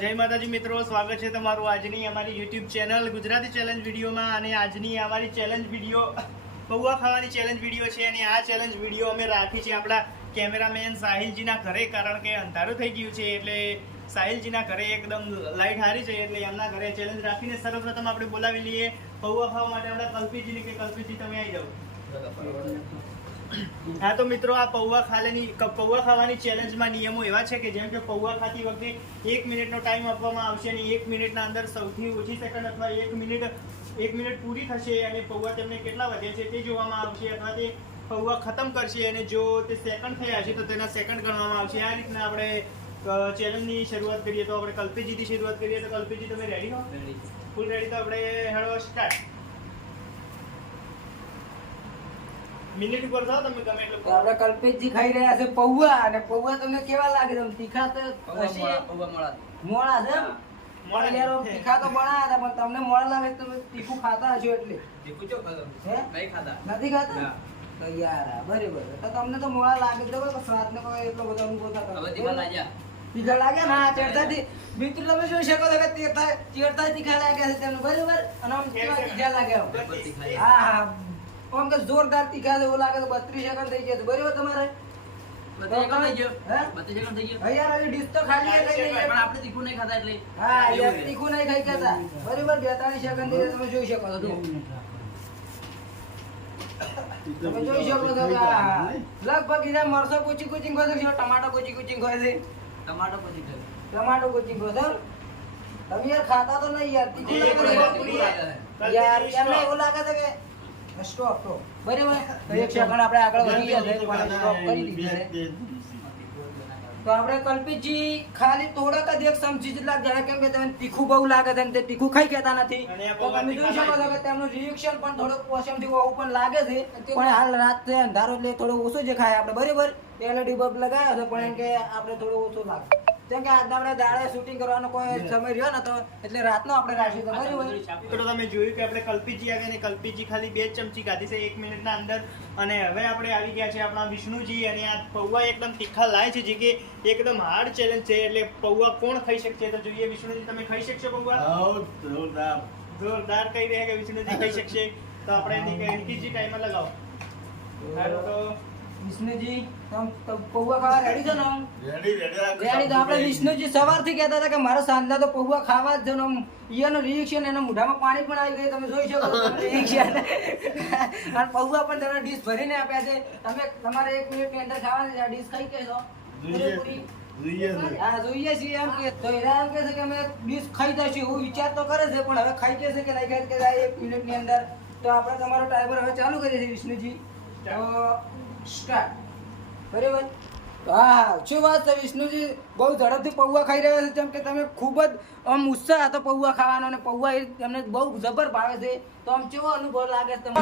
જય માતાજી મિત્રો, સ્વાગત છે તમારું આજની અમારી યુટ્યુબ ચેનલ ગુજરાતી ચેલેન્જ વિડીયોમાં. અને આજની અમારી ચેલેન્જ વીડિયો, પૌવા ખાવાની ચેલેન્જ વીડિયો છે. અને આ ચેલેન્જ વીડિયો અમે રાખી છે આપણા કેમેરામેન સાહિલજીના ઘરે, કારણ કે અંધારું થઈ ગયું છે એટલે સાહિલજીના ઘરે એકદમ લાઇટ હારી છે એટલે એમના ઘરે ચેલેન્જ રાખીને સર્વપ્રથમ આપણે બોલાવી લઈએ. પૌવા ખાવા માટે આપણા કલ્પીજીને કે કલ્પીજી, તમે આવી જાઓ. હા તો મિત્રો આ પૌવા ખાવાની પૌવા ખાવાની ચેલેન્જમાં નિયમો એવા છે કે જેમ કે પૌવા ખાતી વખતે એક મિનિટનો ટાઈમ આપવામાં આવશે અને એક મિનિટના અંદર સૌથી ઓછી સેકન્ડ અથવા એક મિનિટ એક મિનિટ પૂરી થશે અને પૌવા તેમને કેટલા વધ્યા છે તે જોવામાં આવશે અથવા તે પૌવા ખતમ કરશે અને જો તે સેકન્ડ થયા છે તો તેના સેકન્ડ ગણવામાં આવશે. આ રીતના આપણે ચેલેન્જની શરૂઆત કરીએ તો આપણે કલ્પેજીથી શરૂઆત કરીએ. તો કલ્પીજી તમે રેડી હો? ફૂલ રેડી તો આપણે હેડો સ્ટાર્ટ મિનિટ ઉપર થાવ તમે ગમે એટલું આપણે કલ્પેશજી ખાઈ રહ્યા છે પૌવા અને પૌવા તમને કેવા લાગે? તમે તીખા તો હશે. મોળા છે મોળા લેરો તીખા તો બનાવ્યા હતા પણ તમને મોળા લાગે તો તમે તીખું ખાતા હશો એટલે. હે? નથી ખાતા? તો યાર બરાબર. તો તમને તો મોળા લાગે જ બરાબર સ્વાદનો કોઈ એટલો બધો અનુભવ થતો નથી. તીખા લાગે ને? ચડતાથી. મિત્રો તમે જોઈ શકો છો કે ચડતા તીખા લાગે છે તમને? બરાબર? અને આમ કેવા તીખા લાગે હા હા. આમ કે જોરદાર તીખા છે લાગે તો બત્રીસ સેકન્ડ થઈ ગયા બરાબર તમારે? હા? યાર હજી ડીશ તો ખાલી છે, કઈ નહીં. હા યાર તીખું નહીં ખાઈ જતા બરાબર બેતાળીસ સેકન્ડથી તમે જોઈ શકો છો. જુઓ. તમે જોઈ શકો છો કે લગભગ ઈરા મરસો કુચી કુચી ખોય છે. ટમાટો કુચી ટમાટો કુચી ખોય છે તમે યાર ખાતા તો નહીં યાર યાર એમને એવું લાગે છે કે સ્ટોપ તો બરાબર? તો એક સેકન્ડ આપણે આગળ વધી ગયા છે સ્ટોપ કરી દીધી છે. તો આપણે કલ્પિતજી ખાલી થોડાક જ એક સમજી જેટલા જણા કેમ કે તમે તીખું બહુ લાગે છે તે તીખું ખાઈ કહેતા નથી. તો તમે જોઈ શકો છો કે તેમનું રિએક્શન પણ થોડુંક પોસમથી ઓછું પણ લાગે છે. પણ હાલ રાત્રે અંધારો એટલે થોડું ઓછું જે ખાય આપણે. બરાબર? એલઈડી બલ્બ લગાવ્યો છે પણ એમ કે આપણે થોડું ઓછું લાગે કેમ કે આજના આપણે દાડે શૂટિંગ કરવાનો કોઈ સમય રહ્યો નતો તો એટલે રાતનો આપણે રાખ્યું છે બરાબર મિત્રો તમે જોયું કે આપણે કલ્પીજી આવ્યા અને કલ્પીજી ખાલી બે ચમચી ખાધી છે એક મિનિટના અંદર. અને હવે આપણે આવી ગયા છે આપણા વિષ્ણુજી અને આ પૌવા એકદમ તીખા લાય છે જે કે એકદમ હાર્ડ ચેલેન્જ છે એટલે પૌવા કોણ ખાઈ શકશે તો જોઈએ વિષ્ણુજી તમે ખાઈ શકશો પૌવા? જોરદાર. કહી રહ્યા કે વિષ્ણુજી ખાઈ શકશે. તો આપણે નિકીજી ટાઈમર લગાવો. હાલો તો વિષ્ણુજી પૌવા ખાવા રેડી છો ને રેડી તો આપણે વિષ્ણુજી સવારથી કહેતા હતા કે મારે સાંજના તો પૌવા ખાવા જ છે ને ઈયાનું રિએક્શન એના મોઢામાં પાણી પણ આવી ગયું તમે જોઈ શકો અને પૌવા પણ તમે ડીશ ભરીને આપ્યા છે. તમે તમારે એક મિનિટની અંદર ખાવાની છે આ ડીશ ખાઈ કહેશો? જોઈએ છીએ એમ કે તો એમ કે છે કે અમે ડીશ ખાઈ જઈશું એવું વિચાર તો કરે છે પણ હવે ખાઈ જશે કે નહીં કે એક મિનિટની અંદર. તો આપણે તમારો ટાઈમર હવે ચાલુ કરીએ છીએ વિષ્ણુજી. તો સ્ટાર્ટ. બરાબર? હા શું વાત છે વિષ્ણુજી? બહુ ઝડપથી પૌવા ખાઈ રહ્યા છે જેમ કે તમે ખૂબ જ આમ ઉત્સાહ હતો પૌવા ખાવાનો અને પૌવા એ તમને બહુ જબર ભાવે છે. તો આમ કેવો અનુભવ લાગે છે તમને?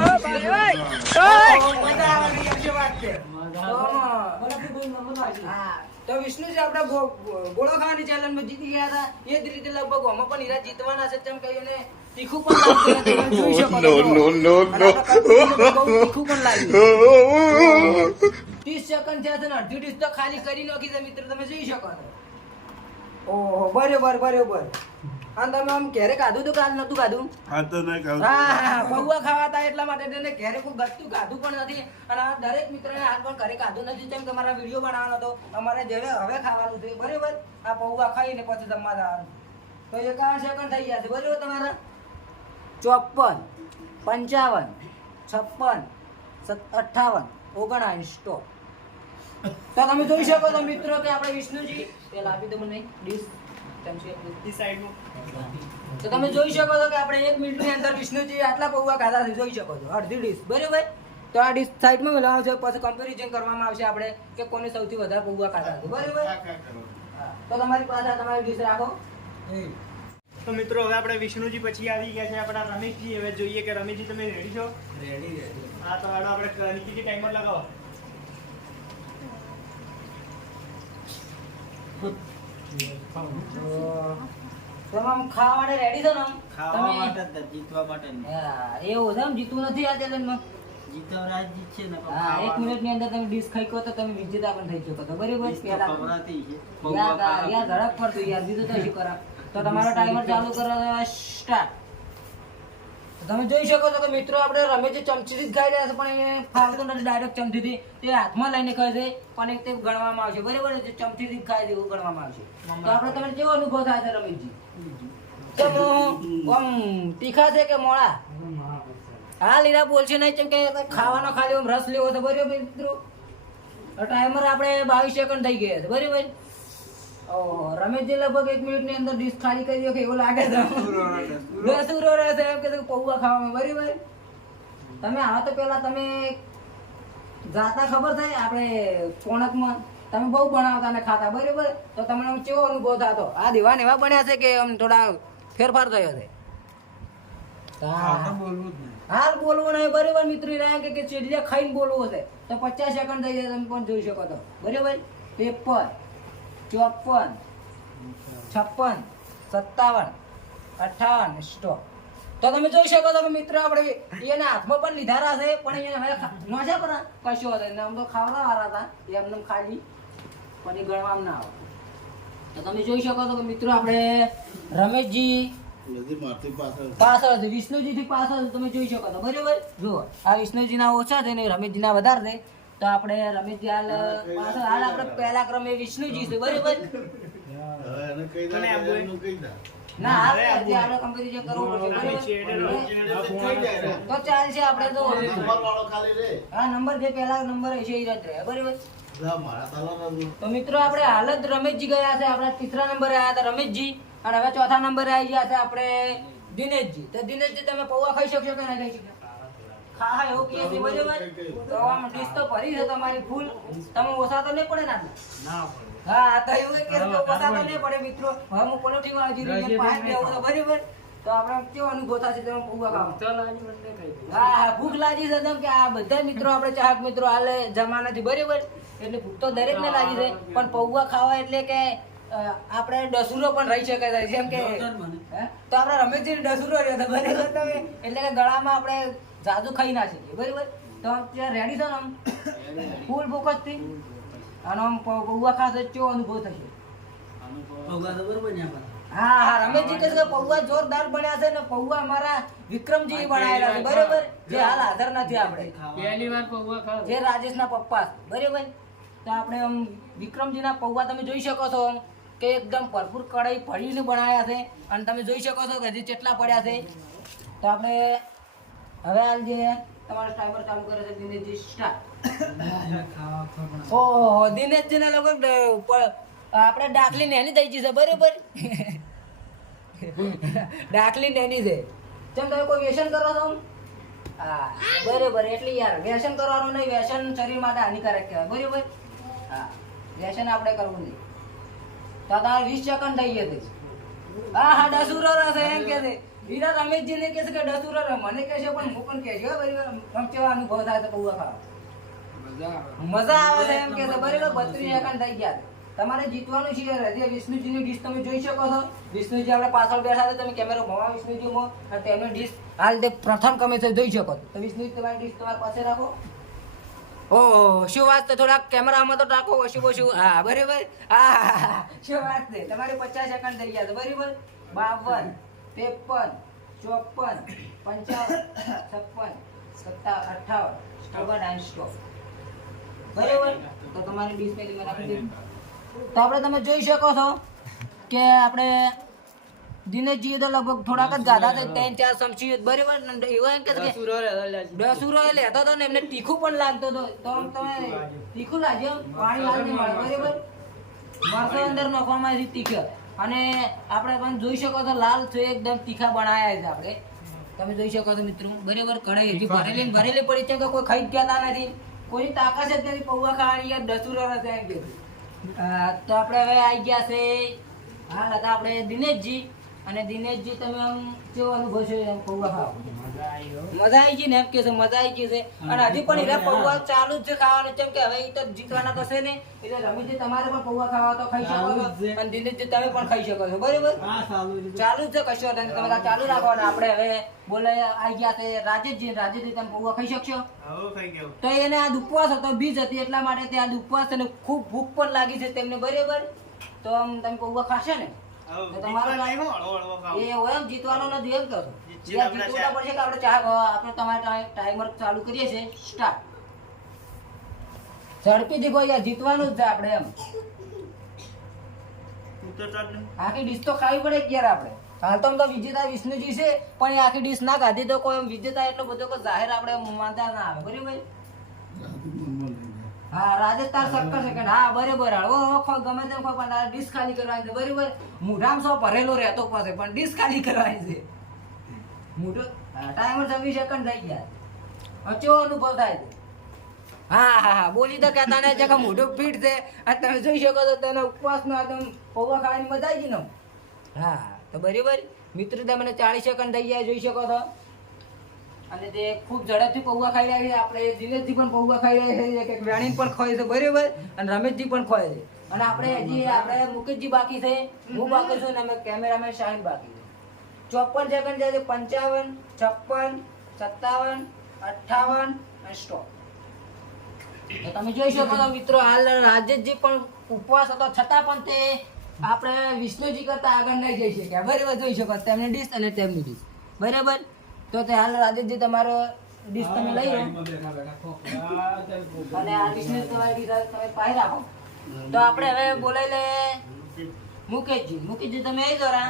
મજા આવે છે, વાત છે. તો, હા. તો વિષ્ણુજી આપણે ગોળો ખાવાની ચેલેન્જમાં જીતી ગયા હતા એ જ રીતે લગભગ અમે પણ હીરા જીતવાના છે તેમ કહીને તીખું પણ લાગતું નથી. તમે જોઈ શકો છો. અને આપણા કલ્પનાને બહુ તીખું પણ લાગ્યું. ત્રીસ સેકન્ડ થયા છે ને અડધી ડીશ તો ખાલી કરી નાખી છે મિત્રો તમે જોઈ શકો છો. ઓહો બરોબર બરોબર. અને તમે આમ ઘેરે ખાધું તો કાલ નતું ખાધું હા હા પૌવા ખાવા એટલા માટે તેને ઘેરે કોઈ ગતું ખાધું પણ નથી. અને આ દરેક મિત્રને હાલ પણ ઘરે ખાધું નથી તેમ તમારા વીડિયો બનાવવાનો હતો. અમારે જેવે હવે ખાવાનું છે બરોબર? આ પૌવા ખાઈને પછી જમવા જવાનું. તો એકાવન સેકન્ડ થઈ ગયા છે બરોબર તમારા? ચોપન પંચાવન છપ્પન અઠાવન ઓગણસાઠ તો તમે જોઈ શકો છો મિત્રો કે આપણે વિષ્ણુજી પેલા આપી દો મને ડીશ. ઈ સાઈડનું. તો તમે જોઈ શકો છો કે આપણે એક મિનિટની અંદર વિષ્ણુજી આટલા પૌવા ખાધા છે જોઈ શકો છો. અડધી ડીશ બરાબર? તો આ ડીશ સાઈડમાં મિલાવવાનું છે પછી કમ્પેરિઝન કરવામાં આવશે આપણે કે કોને સૌથી વધારે પૌવા ખાધા છે. બરાબર? તો તમારી પાસે તમારી ડીશ રાખો. તો મિત્રો હવે આપણે વિષ્ણુજી પછી આવી ગયા છે આપણા રમેશજી. હવે જોઈએ કે રમેશજી તમે રેડી છો? હા તો હાડો આપણે નિકીજી ટાઈમર લગાવો. તો ખાવા માટે રેડી છો ને ખાવા માટે જીતવા માટે એવું છે જીતવું નથી આ ચેલેન્જમાં જીતવરાજ જીતશે ને હા એક મિનિટની અંદર તમે ડીશ ખાઈ કહો તો તમે વિજેતા પણ થઈ શકો છો બરાબર? ડીશ તો પહેલા ખવડાવતી છે. યાર યાર ઝડપ પર તું યાર બીજું તો શું કરા તો તમારો ટાઈમર ચાલુ કરો સ્ટાર્ટ તમે જોઈ શકો છો કે મિત્રો આપણે રમે છે ચમચીથી જ ખાઈ રહ્યા છે, પણ એ ફાવતું નથી ડાયરેક્ટ ચમચીથી તે હાથમાં લઈને ખાય છે, પણ એક તે ગણવામાં આવશે. બરાબર છે ચમચીથી જ ખાય છે, એવું ગણવામાં આવશે. તો આપણે તમને કેવો અનુભવ થાય છે, રમેશજી? આમ તીખા છે કે મોળા? હા, લીલા બોલશે નહીં, કેમ કે ખાવાનો ખાલી રસ લેવો તો બરાબર મિત્રો? ટાઈમર આપણે બાવીસ સેકન્ડ થઈ ગયા છે. બરાબર રમેશજી લગભગ એક મિનિટની અંદર ડીશ ખાલી કરી દો કે એવું લાગે છે. દસુરો રહેશે એમ કે પૌવા ખાવામાં બરાબર? તમે આવો તો પેલા તમે જાતા ખબર થાય આપણે કોણકમાં તમે બહુ બનાવતા ને ખાતા બરાબર? તો તમને કેવો અનુભવ થતો? આ દિવાન એવા બન્યા છે કે આમ થોડા ફેરફાર થયો છે. હાલ બોલવું નહીં બરાબર મિત્રો રહ્યા કે કે ખાઈને બોલવું છે. તો પચાસ સેકન્ડ થઈ જાય તમે પણ જોઈ શકો તો. બરાબર? પેપર ચોપન. છપ્પન. સત્તાવન. અઠાવન. સ્ટોપ તો તમે જોઈ શકો છો કે મિત્રો આપણે એના હાથમાં પણ લીધા છે પણ એને હવે નોંધ્યા પર કશો હતો એને આમ તો ખાવા વાળા હતા. એમને ખાલી પણ એ ગણવામાં ના આવે. તો તમે જોઈ શકો છો કે મિત્રો આપણે રમેશજી પાછળ. છે. વિષ્ણુજી થી પાછળ તમે જોઈ શકો છો. બરાબર? જુઓ. આ વિષ્ણુજી ના ઓછા છે ને રમેશજી ના વધારે છે. તો આપણે રમેશજી હાલ પાછળ હાલ આપણે પહેલા ક્રમે વિષ્ણુજી છે બરાબર? ના હાલ જે આપણે કમ્પેરિઝન કરવું પડશે તો ચાલશે આપણે તો. આ નંબર જે પહેલા નંબર હશે એ જ રહે બરાબર? તો મિત્રો આપણે હાલ જ રમેશજી ગયા છે આપણા તીસરા નંબરે આવ્યા હતા રમેશજી અને હવે ચોથા નંબરે આવી ગયા છે આપણે દિનેશજી. તો દિનેશજી તમે પૌવા ખાઈ શકશો કે ના ખાઈ શકશો? હા એવું કહે છે બરાબર. તો આમ ડીશ તો ભરી છે તમારી ફૂલ તમે ઓછા તો નહીં પડે ને આટલા? હા તો એવું કે તો ઓછા તો નહીં પડે મિત્રો. હવે હું પલોઠી વાળા જીરું પાંચ બેવું તો બરાબર? તો આપણે કેવો અનુભવ થશે તમે પૌવા ખાવા હા હા ભૂખ લાગી છે કે આ બધા મિત્રો આપણે ચાહક મિત્રો હાલે જમાનાથી બરાબર? એટલે ભૂખ તો દરેક ને લાગી છે પણ પૌવા ખાવા એટલે કે આપણે ડસુરો પણ રહી શકે છે જેમ કે તો આપણે રમેશજી ડસુરો રહ્યો હતો બરાબર તમે એટલે કે ગળામાં આપણે જાદુ ખાઈ ના શકીએ બરાબર? તો ત્યાં રેડી થયો ને આમ? ફૂલ ફોકસથી? અને આમ પૌવા ખાશે ચો અનુભવ થશે? પૌવા. હા હા રમેશજી કહે છે પૌવા જોરદાર બન્યા છે ને પૌવા અમારા વિક્રમજી બનાવેલા છે બરાબર? જે હાલ હાજર નથી આપણે. ખાવા. જે રાજેશના પપ્પા બરાબર? તો આપણે આમ વિક્રમજીના પૌવા તમે જોઈ શકો છો આમ. કે એકદમ ભરપૂર કઢાઈ ભરીને બનાવ્યા છે. અને તમે જોઈ શકો છો કે હજી કેટલા પડ્યા છે. તો આપણે હવે હાલ જે તમારો ટાઈમર ચાલુ કરે છે દિનેશજી સ્ટાર્ટ. ઓહો દિનેશજી ને લોકો આપણે ડાકલી નેની થઈ ગઈ છે, બરાબર? ડાકલી નેની છે. જેમ તમે કોઈ વ્યસન કરો છો? હા, બરાબર, એટલે યાર, વ્યસન કરવાનું નહીં, વ્યસન શરીર માટે હાનિકારક કહેવાય, બરોબર? હા, વ્યસન આપણે કરવું નહીં. તમારે વીસ સેકન્ડ થઈ ગયા છે હા હા ડસુરો રહેશે એમ કે છે. હીરા રમેશજી ને કે છે કે ડસુરો રહે મને કે છે પણ હું પણ બરાબર આમ કેવા અનુભવ થાય તો પૌવા ખરા. મજા આવે. છે એમ કે છે. બરાબર બત્રીસ સેકન્ડ થઈ ગયા છે. તમારે જીતવાનું છે હૃદય વિષ્ણુજીની ડીશ તમે જોઈ શકો છો. વિષ્ણુજી આપણે પાછળ બેઠા છે. તમે કેમેરો ભવા વિષ્ણુજીમાં. અને તેમની ડીશ હાલ તે પ્રથમ કમે છે જોઈ શકો તો વિષ્ણુજી તમારી ડીશ તમારી પાસે રાખો. ઓહ શું વાત છે? થોડાક કેમેરામાં તો રાખો ઓછું ઓછું. હા બરાબર? હા શું વાત છે? તમારે પચાસ સેકન્ડ થઈ ગયા તો બરાબર? બાવન ત્રેપન ચોપન પંચાવન છપ્પન સત્તા અઠાવન સ્ટોપ એન્ડ સ્ટોપ બરાબર? તો તમારે ડિસ્પ્લે પેલી મને આપી તો આપણે તમે જોઈ શકો છો કે આપણે દિનેશજીએ તો લગભગ થોડાક જ ગાધા છે ત્રણ ચાર ચમચી બરાબર. એવો એમ કે દસુરો એ લેતો હતો ને એમને તીખું પણ લાગતો હતો તો તમે તીખું લાગ્યો? પાણી હાલ નહીં મળે. બરાબર? મરચો અંદર નાખવામાં આવી તીખો અને આપણે પણ જોઈ શકો છો લાલ છે એકદમ તીખા બનાયા છે આપણે. તમે જોઈ શકો છો મિત્રો. બરાબર? કઢાઈ હજી ભરેલી ભરેલી પડી છે કે કોઈ ખાઈ ગયા નથી. કોઈ તાકાત જ નથી. પૌવા ખાવાની યાર દસુરો નથી એમ કે તો આપણે હવે આવી ગયા છે. હાલ હતા આપણે દિનેશજી. અને દિનેશજી તમે આમ કેવો અનુભવ છે? એમ પૌવા ખાવ મજા આવી ગઈ ને? એમ કે છે મજા આવી ગઈ છે. અને હજી પણ એટલે પૌવા ચાલુ જ છે ખાવાનું. કેમ કે હવે એ તો જીતવાના કશે ને. એટલે રમીજી તમારે પણ પૌવા ખાવા તો ખાઈ શકો ચાલુ જ છો. અને દિનેશજી તમે પણ ખાઈ શકો છો. બરાબર? હા સારું છે. ચાલુ જ છે કશો તમે ચાલુ રાખવાનું. આપણે હવે બોલે આવી ગયા તે રાજેશજી. રાજેશજી તમે પૌવા ખાઈ શકશો? હવે ખાઈ ગયો. તો એને આ ઉપવાસ હતો બીજ હતી. એટલા માટે તે આ ઉપવાસ અને ખૂબ ભૂખ પણ લાગી છે તેમને. બરાબર? તો આમ તમે પૌવા ખાશે ને? ચાલુ કરીએ છીએ. સ્ટાર્ટ. ઝડપી દીખો યાર જીતવાનું જ છે આપણે એમ. આખી ડીશ તો ખાવી પડે ક્યારે આપણે. હાલ તો આમ તો વિજેતા વિષ્ણુજી છે પણ એ આખી ડીશ ના ખાધી તો કોઈ વિજેતા એટલો બધો જાહેર આપણે માનતા ના આવે. બરાબર? હા, રાજસ્થાન સત્તર સેકન્ડ હા, બરાબર. હળવો ગમે તેમ પણ ડીશ ખાલી કરવાની છે. બરાબર? મૂઢામાં સો ભરેલો રહેતો પાસે, પણ ડીશ ખાલી કરવાની છે. મૂઢો ટાઈમર છવ્વીસ સેકન્ડ થઈ ગયા. અચો અનુભવ થાય છે? હા હા હા. બોલી તો કહેતા ને કે મોઢું ફીટ છે. અને તમે જોઈ શકો છો, તને નો એકદમ પૌવા ખાવાની મજા આવી ગઈ ને. હા, તો બરાબર? મિત્રો તમને ચાલીસ સેકન્ડ થઈ ગયા, જોઈ શકો છો. અને તે ખૂબ ઝડપથી પૌવા ખાઈ રહ્યા છે આપણે દિનેશજી પણ પૌવા ખાઈ રહ્યા છે વેણી પણ ખોય છે બરાબર? અને રમેશજી પણ ખોય છે. અને આપણે હજી આપણે મુકેશજી બાકી છે હું બાકી છું અને અમે કેમેરામેન શાહીન બાકી છે. ચોપન સેકન્ડ છે પંચાવન છપ્પન સત્તાવન અઠ્ઠાવન અને સ્ટોપ તો તમે જોઈ શકો છો મિત્રો હાલ રાજેશજી પણ ઉપવાસ હતો છતાં પણ તે આપણે વિષ્ણુજી કરતા આગળ નહીં જઈ શક્યા. બરાબર જોઈ શકો તેમની ડીશ અને તેમની ડીશ બરાબર? તો તે હાલ રાજેશજી તમારો ડીશ તમે લઈ લો. આ. અને આ ડીશને તમે પાઈ રાખો. તો આપણે હવે બોલાઈ લે મુકેશજી. મુકેશજી તમે આવી જરા.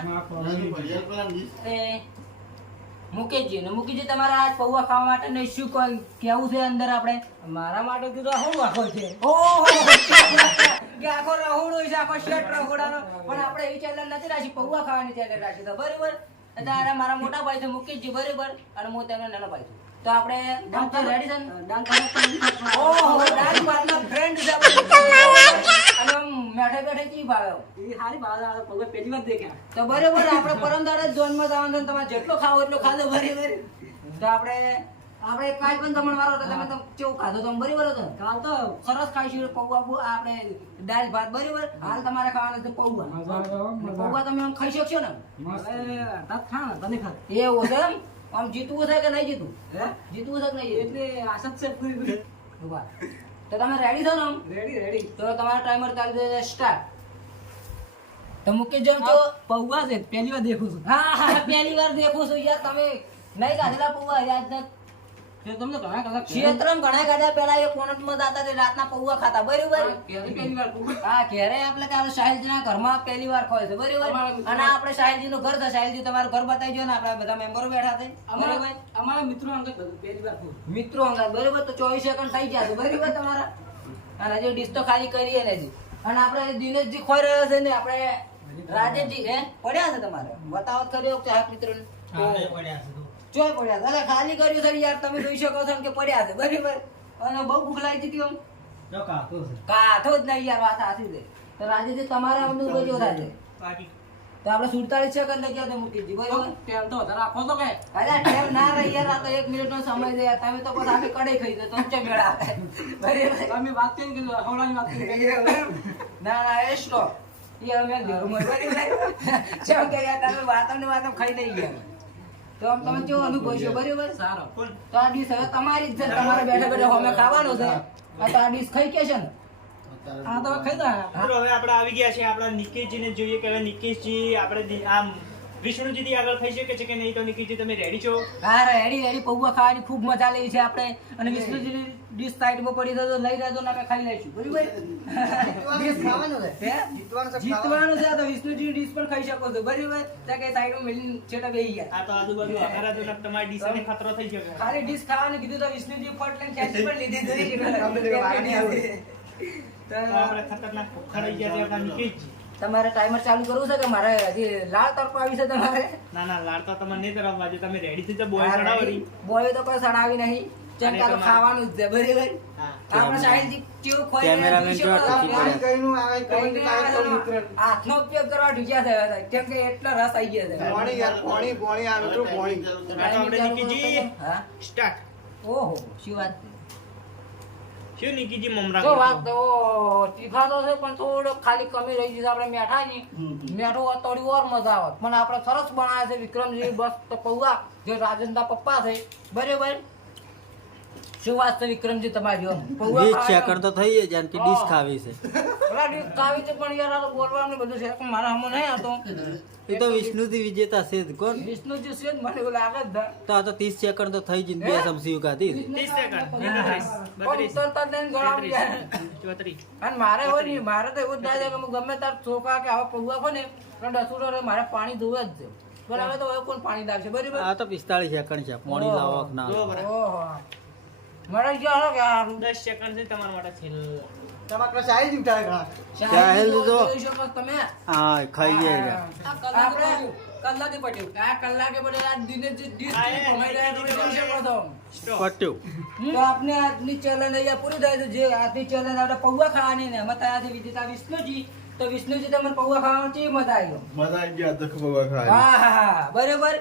મુકેશજી ને મુકેશજી તમારા આજ પૌવા ખાવા માટે ને શું કોઈ કેવું છે અંદર આપણે? મારા માટે તો આવું આખો છે. ઓહો કે આખો રહોડો છે આખો શર્ટ રહોડાનો. પણ આપણે એવી ચેનલ નથી રાખી પૌવા ખાવાની ચેનલ રાખી તો બરાબર? એટલે મારા મોટા ભાઈ છે મુકેશજી બરાબર? અને હું તેમનો નાનો ભાઈ છું. તો આપણે રેડી છે ને? ઓહો ડાન્સ મારના ફ્રેન્ડ છે અને મેઠે બેઠે કી ભાવે? એ હારી બાદ આ પગ પહેલી વાર દેખ્યા. તો બરાબર આપણે પરમ દાડા ઝોનમાં જવાનું તમારે જેટલો ખાવો એટલો ખાધો બરાબર? તો આપણે આપણે કાલ પણ દમણ વાળો હતો તમે તો કેવું ખાધો? તો બરાબર હતો? કાલ તો સરસ ખાઈશું પૌવા. આપણે દાળ ભાત બરાબર? હાલ તમારે ખાવાના છે પૌવા. પૌવા તમે આમ ખાઈ શકશો ને? ખા તને ખા એવું છે એમ? આમ જીતવું છે કે નહીં જીતવું? હે? જીતવું છે કે નહીં? એટલે આશા છે પૂરી તો તમે રેડી છો ને આમ? રેડી રેડી તો તમારો ટાઈમર ચાલુ છે સ્ટાર્ટ તો મુકેશ જેમ તો પૌવા છે પહેલી વાર દેખું છું. હા હા પહેલી વાર દેખું છું યાર તમે નહીં કાઢેલા પૌવા નથી તે તમને ઘણા કલાક ક્ષેત્રમ ઘણા ખાધા પેલા એ કોનટમાં જાતા તે રાતના પૌવા ખાતા બરાબર? પહેલી પહેલી વાર હા ઘેરે આપણે કે આપણે સાહિલજીના ઘરમાં પહેલી વાર ખોય છે બરાબર? અને આપણે સાહિલજીનું ઘર છે સાહિલજી તમારું ઘર બતાવી દો ને આપણે બધા મેમ્બરો બેઠા છે અમારા અમારા મિત્રો અંગત પહેલી વાર મિત્રો અંગાત બરાબર? તો ચોવીસ સેકન્ડ થઈ ગયા છે બરોબર તમારા? અને હજી ડીશ ખાલી કરીએ ને હજી. અને આપણે દિનેશજી ખોઈ રહ્યો છે ને આપણે રાજેશજી હે? પડ્યા છે તમારે? બતાવત કર્યો ચાહક મિત્રોને? પડ્યા છે. અરે ખાલી કર્યું છે યાર તમે જોઈ શકો છો કે પડ્યા છે બરાબર? અને બહુ ભૂખ લાગી હતી આમ જો કાતો છે. કાથો જ નહીં યાર વાત સાચી છે. તો રાજેશજી તમારા અમનું બધું થાય તો આપણે સુડતાલીસ સેકન્ડ થઈ ગયા મૂકી બરાબર? તેમ તો રાખો તો કે? અરે ટેમ ના રહી યાર આ તો એક મિનિટ નો સમય છે યાર. તમે તો પછી આખી કઢાઈ ખાઈ દો તો મેળા આવે. બરાબર? તમે વાત કરીને કીધું હવડાની વાત કરી ના ના એ સ્ટોપ એ અમે ઘરમાં બરાબર? ચમ કે યાર તમે વાતમ ને વાતમ ખાઈ લઈ ગયા. તો આમ તમે કેવો અનુભવ છે બરાબર. સારો. તો આ ડીશ હવે તમારી જ છે તમારે બેઠા બેઠા અમે ખાવાનું છે. આ તો આ ડીશ ખાઈ કે છે ને? આ તો ખાઈ દા હવે આપણે આવી ગયા છે આપણા નિકેશજીને જોઈએ કે હવે નિકેશજી આપણે આમ વિષ્ણુજીથી આગળ થઈ શકે છે કે નહીં? તો નિકેશજી તમે રેડી છો? હા રેડી રેડી પૌવા ખાવાની ખૂબ મજા લેવી છે આપણે. અને વિષ્ણુજીની ડીશ સાઈડમાં પડી છે લઈ રહેજો ને ખાઈ લઈશું. બરાબર? ડીશ ખાવાનું છે હે? જીતવાનું છે તો વિષ્ણુજી ડીશ પણ ખાઈ શકો છો. બરાબર? ત્યાં કઈ સાઈડમાં મેલી છેટા બેહી ગયા. આ તો આજુબાજુ હકારા તો નક તમારી ને ખતરો થઈ શકે ખાલી ડીશ ખાવાનું કીધું તો વિષ્ણુજી ફટ લઈને ખેંચી પણ લીધી હતી. તો આપણે ખતરનાક ખડાઈ ગયા છે નીકળી નિકેશજી તમારે ટાઈમર ચાલુ કરવું છે કે મારે હજી લાળ તરફ આવી છે તમારે? ના ના લાડતા તમને નહીં તરફ આજે તમે રેડી થઈ જાવ બોય સડાવી બોય તો કોઈ સડાવી નહીં. જેમ કે આ તો અને ખાવાનું જ છે બરાબર? આપણે સાહેબજી કેવું ખોઈ કેમેરામેન જો શકો ટકી છો? પડ્યા. કઈનું આવે કઈ કઈ નહીં આવે તો હાથનો ઉપયોગ કરવા ઢીચા થયા કેમ કે એટલો રસ આવી ગયો છે. પોણી યાર પોણી પોણી આવે તો પોણી. આપણે નિકીજી હા? સ્ટાર્ટ ઓહો શું વાત શું નિકીજી મમરા જો વાત તો તીખા છે પણ થોડો ખાલી કમી રહી ગઈ છે આપણે મેઠાની. મેઠો થોડી વાર મજા આવત પણ આપણે સરસ બનાવે છે વિક્રમજી બસ તો પૌવા જે રાજનના પપ્પા છે. બરાબર? શું વાત છે વિક્રમજી તમારી વીસ ખાવાના- તો થઈ જાય જાનકી ડીશ ખાવી છે. ડીશ ખાવી છે પણ યાર આ બોલવાનું બધું છે મારા હમો નહીં હતો એ તો વિષ્ણુજી વિજેતા છે જ કોણ? વિષ્ણુજી છે જ મને એવું લાગે જ તો આ તો ત્રીસ સેકન્ડ તો થઈ જઈને બે સમસી ખાધી ત્રીસ અને મારે હોય નહીં મારે તો એવું જ થાય છે કે હું ગમે તાર ચોખા કે આવા પગવા હોય ને પણ ડસુરો રે મારે પાણી જોવે જ છે. બરાબર તો હવે કોણ પાણી લાવશે? બરાબર? આ તો પિસ્તાળીસ સેકન્ડ છે પાણી લાવવા ના. ઓહો. મારે ગયો હો કે હારું. દસ સેકન્ડ છે તમારા માટે છેલ્લા તમારે કશે આવી જ ઉઠાય ઘણા. ચાહેલ તો જો. જોઈ શકો તમે? હા ખાઈ જાય રે. આ કલાકે પડ્યું. આ કલાકે બધે આ દિને જે કમાઈ રહ્યા તો આપને આજની ચેલેન્જ અહીંયા પૂરી થાય છે. જે આજની ચેલેન્જ આપણે પૌવા ખાવાની ને એમાં તૈયાર વિજેતા વિષ્ણુજી. તો વિષ્ણુજી તમને પૌવા ખાવાનું છે મજા આવ્યો મજા આવી ગયા દખ હા હા બરોબર.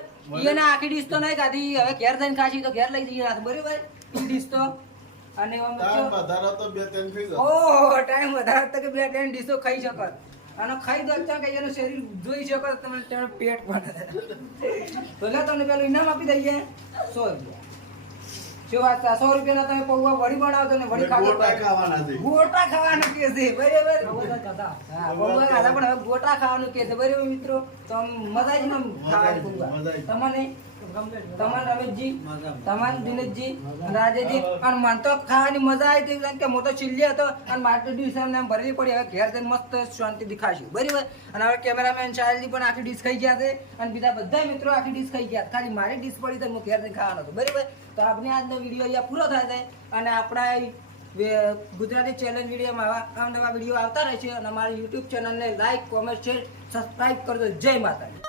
એને આખી ડીશ તો નહીં ખાધી. હવે ઘેર જઈને ખાશી તો ઘેર લઈ જઈએ. બરોબર. ડીશ. તો અને જો- વધારે તો બે ત્રણ થઈ ઓહો ટાઈમ વધારે તો કે બે ત્રણ ડીશો ખાઈ શકો અને ખાઈ દો તો કે એનું શરીર જોઈ શકો તમને તેનું પેટ પણ તો લે તમને પેલું ઇનામ આપી દઈએ. સો રૂપિયા. શું વાત છે? સો રૂપિયાના તમે પૌવા વડી બનાવજો ને વડી ગોટા ખાવાના છે. ગોટા ખાવાના કે છે બરાબર. હા, પૌવા ખાધા પણ હવે ગોટા ખાવાનું કે છે બરાબર મિત્રો? તો મજા જ ને ખાવાની પૌવા. જ. તમને રમેશજી મજા. દિનેશજી રાજેજી. અને મને તો ખાવાની મજા આવી હતી કે હું ચીલ્લી હતો. અને મારે ડીશ ભરવી પડી. હવે ઘેર જઈને મસ્ત શાંતિ દેખાશું. બરાબર? અને હવે કેમેરામેન શાયલજી પણ આખી ડીશ ખાઈ ગયા છે. અને બીજા બધા મિત્રો આખી ડીશ ખાઈ ગયા ખાલી મારી ડીશ પડી તો હું ઘેર જઈને ખાવાનો હતો. બરાબર? તો આપણે આજનો વીડિયો અહીંયા પૂરો થાય છે. અને આપણા ગુજરાતી ચેલેન્જ વિડીયોમાં આવા નવા વીડિયો આવતા રહેશે અને અમારી યુટ્યુબ ચેનલને લાઈક કોમેન્ટ શેર સબસ્ક્રાઈબ કરજો. જય માતાજી.